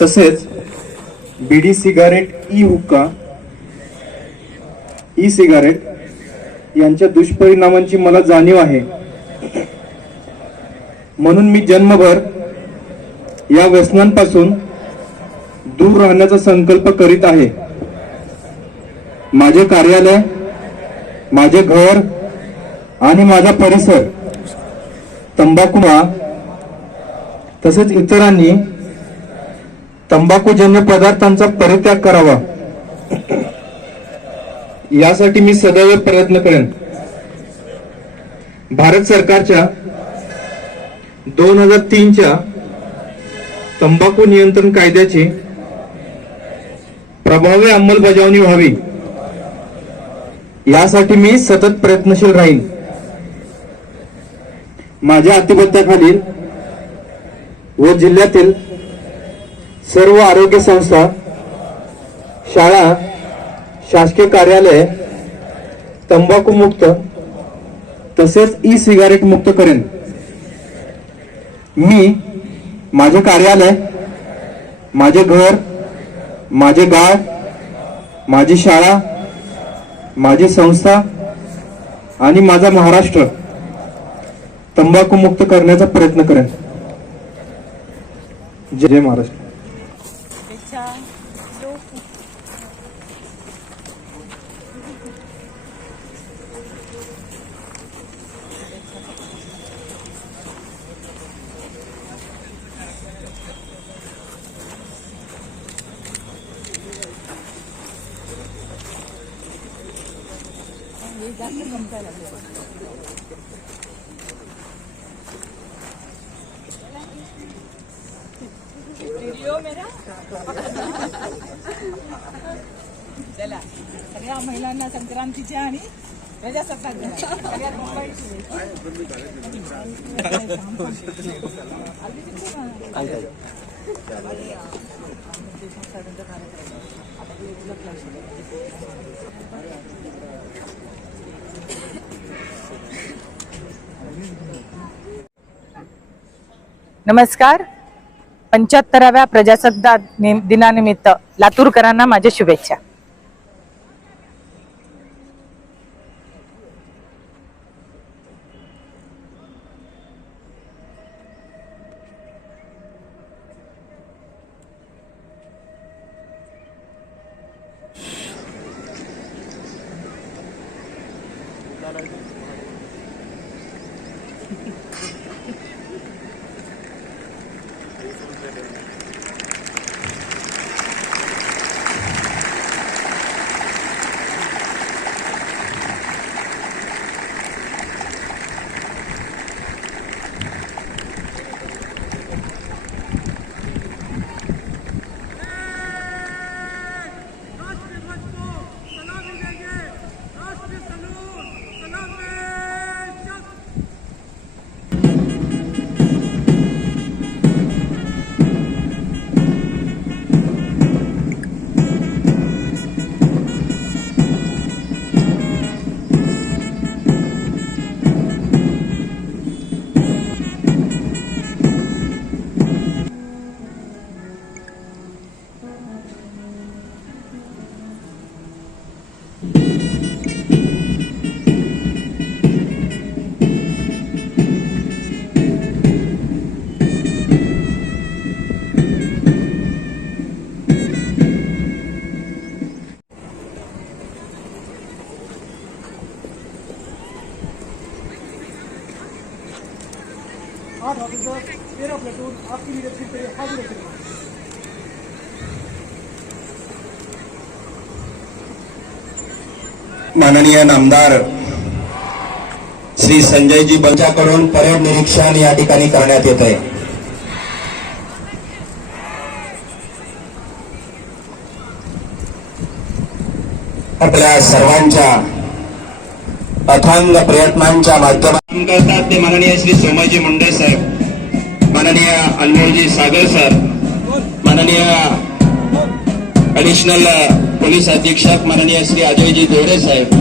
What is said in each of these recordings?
तसेच bidi cigarette E हुक्का E cigarette यांच्या दुष्परिणामांची मला जाणीव आहे. म्हणून मी जन्मभर या व्यसनांपासून दूर राहण्याचा संकल्प करीत आहे. माझे कार्यालय माझे घर आणि माझा परिसर तंबाखूमा तसेच इतरांनी तंबाखूजन्य पदार्थांचा परित्याग करावा. यासाठी मी सदैव प्रयत्न करेन. भारत सरकारच्या दोन हजार तीनच्या तंबाखू नियंत्रण कायद्याची प्रभावी अंमलबजावणी व्हावी. यासाठी मी सतत प्रयत्नशील राहीन. माझ्या आधिपत्याखालील व जिल्ह्यातील सर्व आरोग्य संस्था शाळा शासकीय कार्यालय तंबाखू मुक्त तसेच ई सिगारेट मुक्त करेन. मी माझे कार्यालय माझे घर माझे गाव माझी शाळा माझी संस्था आणि माझा महाराष्ट्र तंबाखू मुक्त करण्याचा प्रयत्न करेन. जय महाराष्ट्र. व्हिडिओ मेरा? चला. सगळ्या महिलांना संक्रांतीच्या आणि प्रजासत्ताक नमस्कार. पंच्याहत्तराव्या प्रजासत्ताक दिनानिमित्त लातूरकरांना माझ्या शुभेच्छा. माननीय आमदार श्री संजयजी बंजाकडून परेड निरीक्षण या ठिकाणी करण्यात येत आहे. आपल्या सर्वांच्या अथांग प्रयत्नांच्या माध्यमातून करतात ते माननीय श्री सोमाजी मुंडे साहेब माननीय अनमोलजी सागर सर माननीय अडिशनल पोलीस अधीक्षक माननीय श्री अजयजी देवडे साहेब.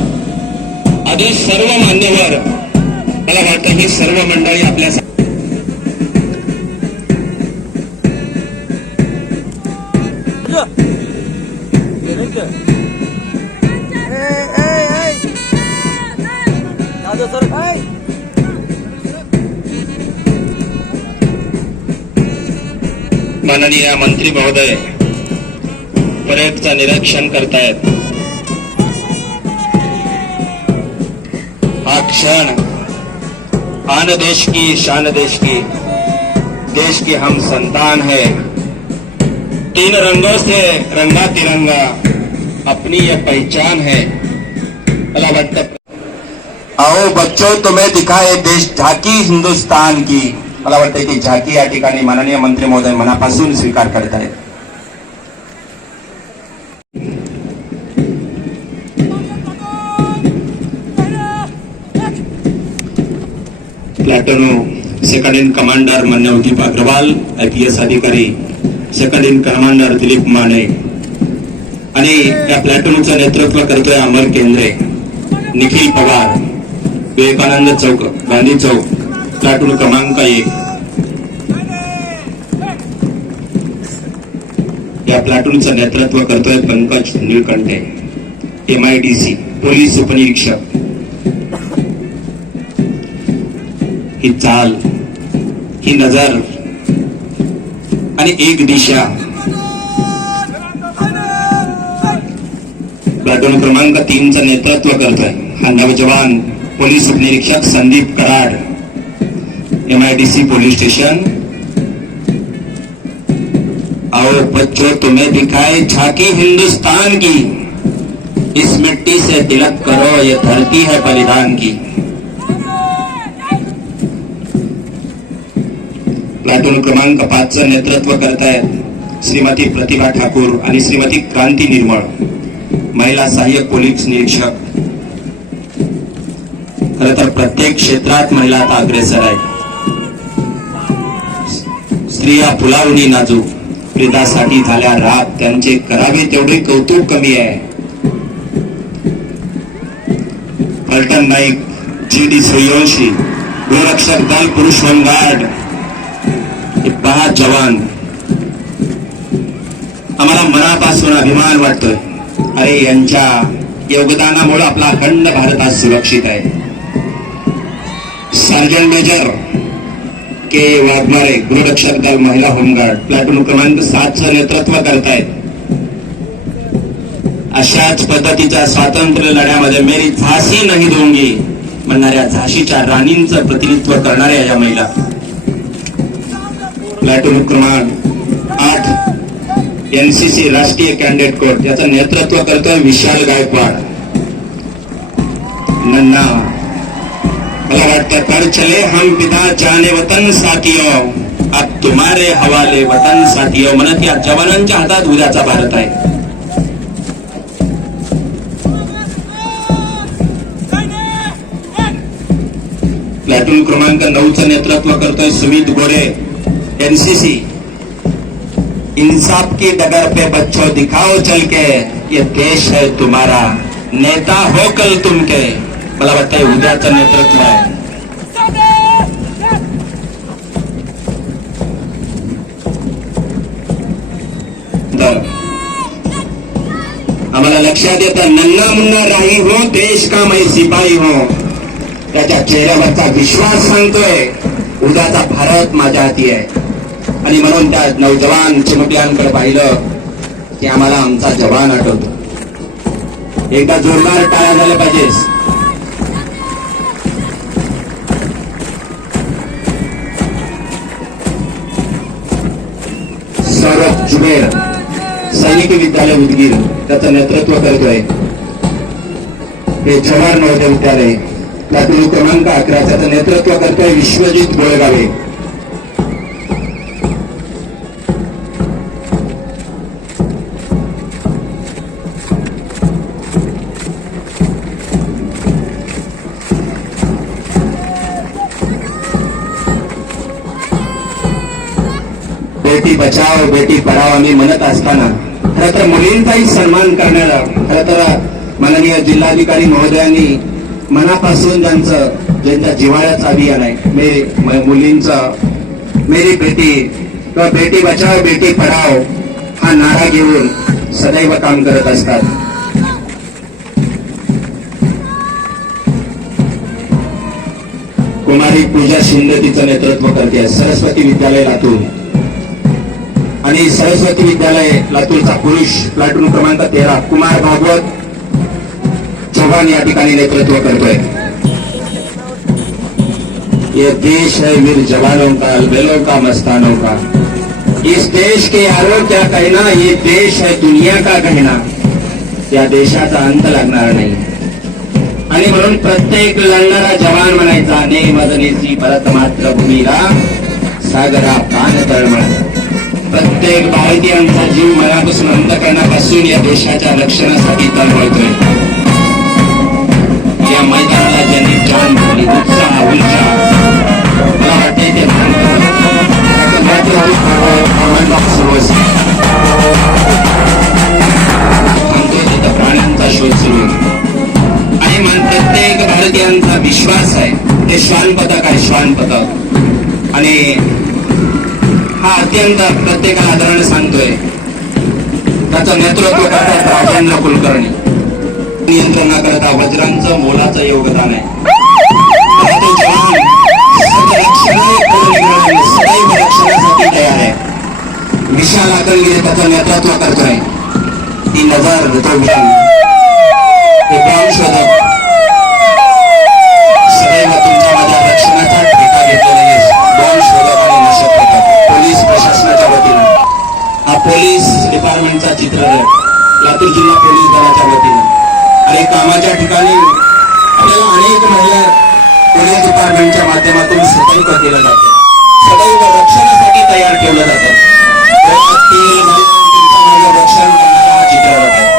आदी सर्व मान्यवर. मला वाटतं ही सर्व मंडळी आपल्या माननीय मंत्री महोदय परेडचं निरीक्षण करतायत हा। क्षण, आन देश की, शान देश की देश की हम संतान है। तीन रंगों से रंगा तिरंगा, अपनी यह पहचान है। आओ बच्चों, तुम्हें दिखाए देश झाकी हिंदुस्तान की। मला वाटतं की झाकी या ठिकाणी माननीय मंत्री महोदय मनापासून स्वीकार करतायत captain second in commander Manyavdeep Agarwal I P S अधिकारी second in commander Dilip Mane आणि या प्लॅटूनचं नेतृत्व करतोय अमर केंद्रे निखिल पवार विवेकानंद चौक गांधी चौक प्लॅटून क्रमांक एक या प्लॅटूनचं नेतृत्व करतोय Pankaj Nilkanthe M I D C police उपनिरीक्षक ही चाल ही नजर आणि एक दिशा. प्लॅटून क्रमांक तीनचं नेतृत्व करत आहे हा नवजवान पोलीस उपनिरीक्षक Sandeep Karad. M I D C police station. आओ बच्चों तुम्हें दिखाए झाकी हिंदुस्तान की। इस मिट्टी से तिलक करो ये धरती है बलिदान की। प्लाटून क्रमांक पाचचं नेतृत्व करतायत श्रीमती प्रतिभा ठाकूर आणि श्रीमती क्रांती निर्मळ महिला सहाय्यक पोलीस निरीक्षक. खर तर प्रत्येक क्षेत्रात महिला आता अग्रेसर आहेत. स्त्रिया फुलावणी नाजू प्रिदासाठी झाल्या राग त्यांचे करावे तेवढे कौतुक कमी आहे. पलटण नाईक जी डी सूर्यवंशी गोरक्षक दल पुरुष होमगार्ड हे जवान आम्हाला मनापासून अभिमान वाटतोय. अरे यांच्या योगदानामुळे आपला अखंड भारत आज सुरक्षित आहे. सार्जंट मेजर के वाघमारे गृहरक्षक दल महिला होमगार्ड प्लॅटून क्रमांक सातचं नेतृत्व करतायत. अशाच पद्धतीच्या स्वातंत्र्य लढ्यामध्ये मेरी झाशी नाही दोंगी म्हणणाऱ्या झाशीच्या राणींचं प्रतिनिधित्व करणाऱ्या या महिला. प्लॅटून क्रमांक आठ एनसीसी राष्ट्रीय कॅन्डिडेट कोर्ट याचं नेतृत्व करतोय विशाल गायकवाड. नन्ना. मला वाटतं कर चले हम पिता जाने वतन साथियो. आज तुम्हारे हवाले वतन साथियो. म्हणत या जवानांच्या हातात उद्याचा भारत आहे. प्लॅटून क्रमांक नऊचं नेतृत्व करतोय सुमित गोरे. एनसीसी इंसाफ की डगर पे बच्चों दिखाओ चल के ये देश है तुम्हारा नेता हो कल तुम के। मला वाटतंय उद्याचं नेतृत्व आहे आम्हाला लक्षात येतं नन्ना मुन्ना राही हो देश का मै सिपाही हो। त्याच्या चेहऱ्यावरचा विश्वास सांगतोय उद्याचा भारत माझ्या हाती आहे आणि म्हणून त्या नौजवान चिमुकल्यांकडे पाहिलं की आम्हाला आमचा जवान आठवतो. एकदा जोरदार टाळ्या झाल्या पाहिजे सौरभ जुबेर सैनिक विद्यालय उदगीर त्याचं नेतृत्व करतोय. हे जवाहर नवोदय विद्यालय त्यातील क्रमांक अकरा त्याचं नेतृत्व करतोय विश्वजित गोळगावे. बचाव बेटी पढाव आम्ही म्हणत असताना खरं तर मुलींचाही सन्मान करण्याला खरं तर माननीय जिल्हाधिकारी महोदयांनी मनापासून त्यांचं ज्यांच्या जिव्हाळ्याचं अभियान आहे मे मुलींचं मेरी बेटी किंवा बेटी बचाव बेटी पढाव हा नारा घेऊन सदैव काम करत असतात. कुमारी पूजा शिंदे तिचं नेतृत्व करते सरस्वती विद्यालय लातूर आणि सरस्वती विद्यालय लातूरचा पुरुष प्लाटून क्रमांक तेरा कुमार भागवत चव्हाण या ठिकाणी नेतृत्व करतोय. ये देश है वीर जवानों का अलबेलों का मस्तानों का। इस देश के यारों क्या कहना ये देश है दुनिया का कहना या देशाचा अंत लागणार नाही। आणि म्हणून प्रत्येक लढणारा जवान म्हणायचा ने मदनीची परत मात्र भूमीला सागरा पान तळ म्हणायचा प्रत्येक भारतीयांचा जीव मनापासून अंतकरणापासून या देशाच्या रक्षणासाठी तळमळतोय. या मैदानाला ज्यांनी जान दिली उत्साह ऊर्जा मला वाटते ते थांबतोय तिथं प्राण्यांचा शोध सुरू. आहे. आणि मन प्रत्येक भारतीयांचा विश्वास आहे ते श्वान पथक आहे श्वान पथक. आणि हा अत्यंत प्रत्येकाला आदराने सांगतोय. त्याचं नेतृत्व करतात राजेंद्र कुलकर्णी. नियंत्रणाकरता वज्रांचं मोलाचं योगदान आहे. भारतीय सदैव रक्षणासाठी तयार आहे. विशाल आकलगिरी त्याचं नेतृत्व करतोय. ती नजर तो विशाल. हे प्राण शोधक. सदैव तुमच्या माझ्या रक्षणाचा ठेका घेतलेले बॉम्ब शोधक आणि नशक पथक पोलीस प्रशासनाच्या वतीनं हा पोलीस डिपार्टमेंटचा चित्ररथ लातूर जिल्हा पोलीस दलाच्या वतीनं. आणि कामाच्या ठिकाणी आपल्याला अनेक महिला पोलीस डिपार्टमेंटच्या माध्यमातून सतर्क केलं जातं. सदैव रक्षणासाठी तयार ठेवलं जातं. तेल रक्षण करणारा हा चित्ररथ आहे.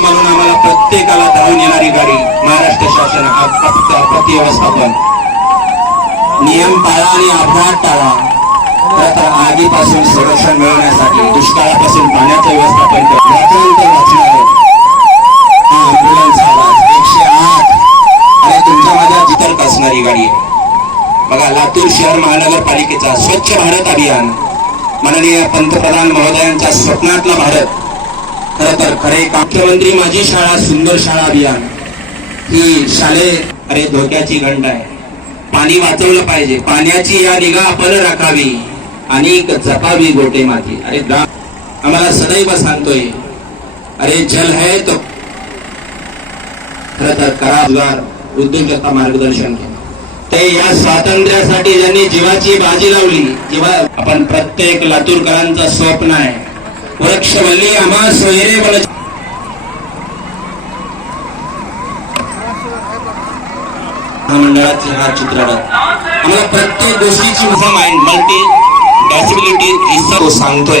म्हणून आम्हाला प्रत्येकाला धावून येणारी गाडी महाराष्ट्र शासन आपत्ती व्यवस्थापन नियम पाळा आणि अपघात टाळा. तर आगीपासून संरक्षण मिळवण्यासाठी दुष्काळापासून पाण्याचं व्यवस्थापन करा. वाचणार हा आवाज एकशे आठ. आणि तुमच्या माझ्या जितर्क असणारी गाडी आहे. बघा लातूर शहर महानगरपालिकेचा स्वच्छ भारत अभियान. माननीय पंतप्रधान महोदयांचा स्वप्नातला भारत. खर तर खरे मुख्यमंत्री माझी शाळा सुंदर शाळा अभियान. ही शाळे अरे धोक्याची घंटा आहे. पाणी वाचवलं पाहिजे. पाण्याची या निगा आपण राखावी. अनेक जपावी गोटे माती अरे गा आम्हाला सदैव सांगतोय. अरे जल है तो. खर तर करा उद्योजकता मार्गदर्शन केलं ते या स्वातंत्र्यासाठी ज्यांनी जीवाची बाजी लावली जीवा आपण प्रत्येक लातूरकरांचं स्वप्न आहे. वृक्षवल्ली आम्हा सोयरे बल महामंडळाचे हा चित्रपट. आम्हाला प्रत्येक गोष्टीची माइंड मल्टी पॉसिबिलिटी तो सांगतोय.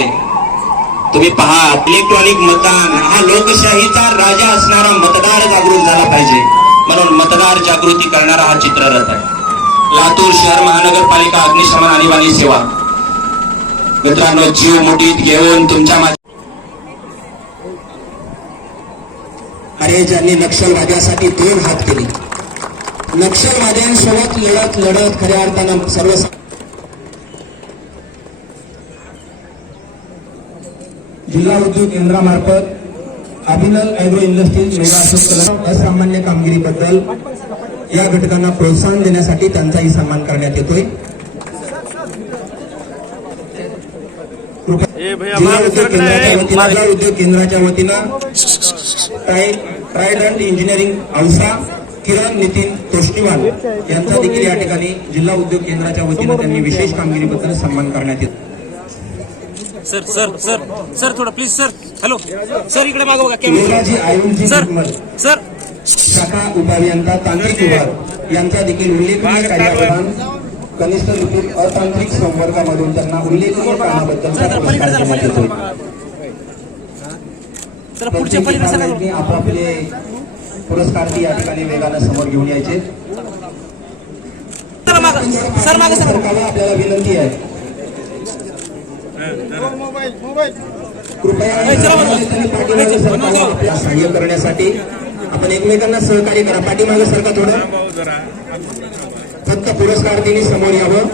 तुम्ही पहा इलेक्ट्रॉनिक मतदान हा लोकशाहीचा राजा असणारा मतदार जागृत झाला पाहिजे. म्हणून मतदार जागृती करणारा हा चित्ररथ आहे. लातूर शहर महानगरपालिका अग्निशमन आणीबाणी सेवा. मित्रांनो जीव मुठीत घेऊन तुमच्या अरे ज्यांनी नक्षलवाद्यासाठी दोन हात केले. नक्षलवाद्यांसोबत लढत लढत खऱ्या अर्थानं सर्व जिल्हा उद्योग केंद्रामार्फत अभिनव अॅग्रो इंडस्ट्रीज मेगा असामान्य कामगिरीबद्दल या घटकांना प्रोत्साहन देण्यासाठी त्यांचाही सन्मान करण्यात येतोय. उद्योग केंद्राच्या वतीनं जिल्हा उद्योग केंद्राच्या वतीनं try trident engineering Ausa Kiran Nitin Toshtiwal यांचा देखील या ठिकाणी जिल्हा उद्योग केंद्राच्या वतीनं त्यांनी विशेष कामगिरीबद्दल सन्मान करण्यात येतो. सर सर सर सर थोडं प्लीज सर. हॅलो सर इकडे मागो बघा कॅमेरा सर सर शाखा उपाभियंता तांत्रिक विभाग. यांचा देखील उल्लेखनीय कार्याप्रदान कनिष्ठ लिपिक अतांत्रिक संवर्गामधून त्यांना उल्लेखनीय कामाबद्दलचा पुरस्कार देण्यात सर पुढच्या पलीकडे आपापले पुरस्कार ती या ठिकाणी वेगानं समोर घेऊन यायचे. सर माग सर. आपल्याला विनंती आहे. कृपया नाही, सहाय्य करण्यासाठी आपण एकमेकांना सहकार्य करा पाठीमागे सरका थोडं फक्त पुरस्कार देणे समोर यावं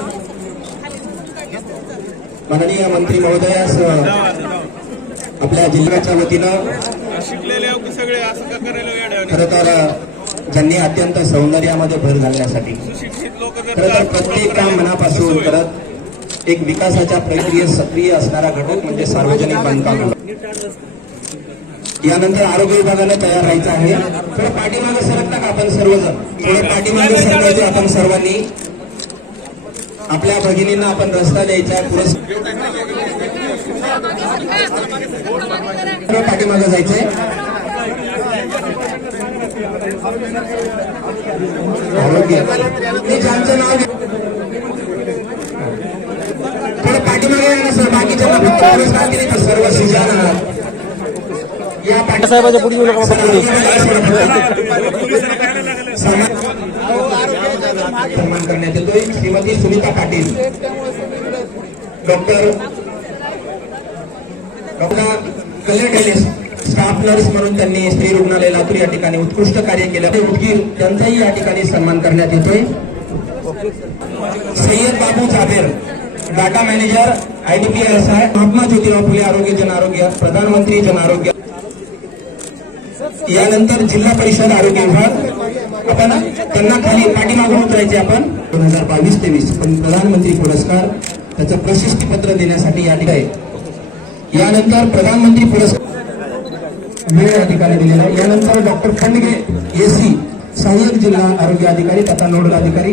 माननीय मंत्री महोदयास आपल्या जिल्ह्याच्या वतीनं खर तर ज्यांनी अत्यंत सौंदर्यामध्ये भर घालण्यासाठी खर तर प्रत्येक काम मनापासून करत एक विकासाच्या प्रक्रियेत सक्रिय असणारा घटक म्हणजे सार्वजनिक बांधकाम. यानंतर आरोग्य विभागाला तयार राहायचं आहे. थोडं पाठीमागे सरकता का आपण सर्वजण? थोडं पाठीमागे सरकायचं आपण सर्वांनी. आपल्या भगिनींना आपण रस्ता द्यायचा पुरस्कार पाठीमागे जायचंय. आरोग्य ज्यांचं नाव घे- थोडं पाठीमागे या ना सर बाकीच्या पुरस्कार दिले तर सर्व सुजान आहात या पाठी साहेबाच्या पुढे येऊ नका सन्मान करण्यात येतोय. Shrimati Sunita Patil. Doctor doctor Kalyan staff nurse म्हणून त्यांनी स्त्री रुग्णालय लातूर या ठिकाणी उत्कृष्ट कार्य केलं. उदगीर त्यांचाही या ठिकाणी सन्मान करण्यात येतोय. Sayyad Babu Jaber data manager IDPS आहे. महात्मा ज्योतिबा फुले आरोग्य जन आरोग्य प्रधानमंत्री जन आरोग्य. यानंतर जिल्हा परिषद आरोग्य विभाग. आपण त्यांना खाली पाठीमागून उतरायचे आपण. दोन हजार बावीस तेवीस. पण प्रधानमंत्री पुरस्कार त्याचं प्रशस्ती पत्र देण्यासाठी या ठिकाणी. यानंतर प्रधानमंत्री पुरस्कार. वेळ या ठिकाणी दिलेला आहे. यानंतर डॉक्टर खंडगे एसी सहाय्यक जिल्हा आरोग्य अधिकारी तथा नोडल अधिकारी.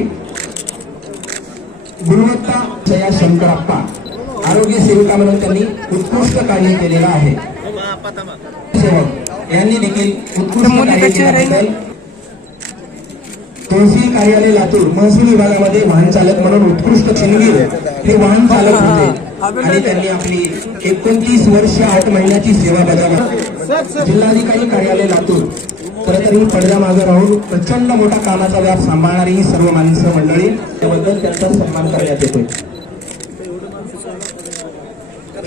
गुणवत्ता जया शंकरप्पा. आरोग्य सेविका म्हणून त्यांनी उत्कृष्ट कार्य केलेलं आहे. यांनी देखील उत्कृष्ट तहसील कार्यालय लातूर महसूल विभागामध्ये वाहन चालक म्हणून उत्कृष्ट चिनवीर हे वाहन चालक होते. आणि त्यांनी आपली एकोणतीस वर्ष आठ महिन्याची सेवा बजावली जिल्हाधिकारी कार्यालय लातूर. खरं तर ही पडद्यामागे राहून प्रचंड मोठा कामाचा व्याप सांभाळणारी ही सर्व माणसं मंडळी त्याबद्दल त्यांचा सन्मान करण्यात येतोय.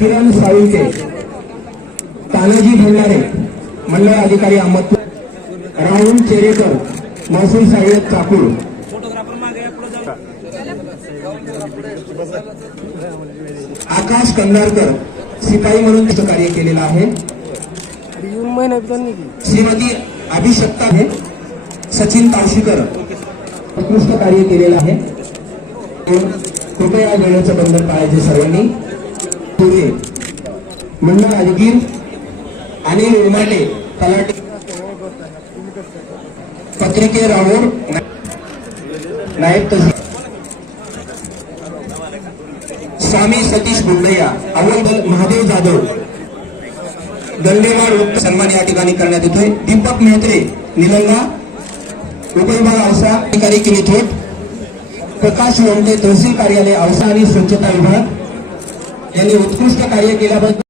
किरण साळुंके तानाजी भंडारे मंडळ अधिकारी अहमद राहुल चेरेकर महसूल साहेब चाकूर. आकाश कंदारकर शिपाई म्हणून त्याचं कार्य केलेलं आहे. श्रीमती अभिषक्ता आहे. सचिन तावशीकर उत्कृष्ट कार्य केलेलं आहे. कृपया वेळेचं बंधन पाळायचे सर्वांनी. पुढे मंडळ अधिकीर आणि उमाटे तलाटे पत्रिके राहून नायब तहसील. स्वामी सतीश बुंडया अव्वल महादेव जाधव. दंडेवाड वृत्त सन्मान या ठिकाणी करण्यात येतोय. दीपक मेहत्रे निलंगा. उपविभाग औसा अधिकारी किनीथोट प्रकाश लोमटे तहसील कार्यालय औसा आणि स्वच्छता विभाग. यांनी उत्कृष्ट कार्य केल्याबद्दल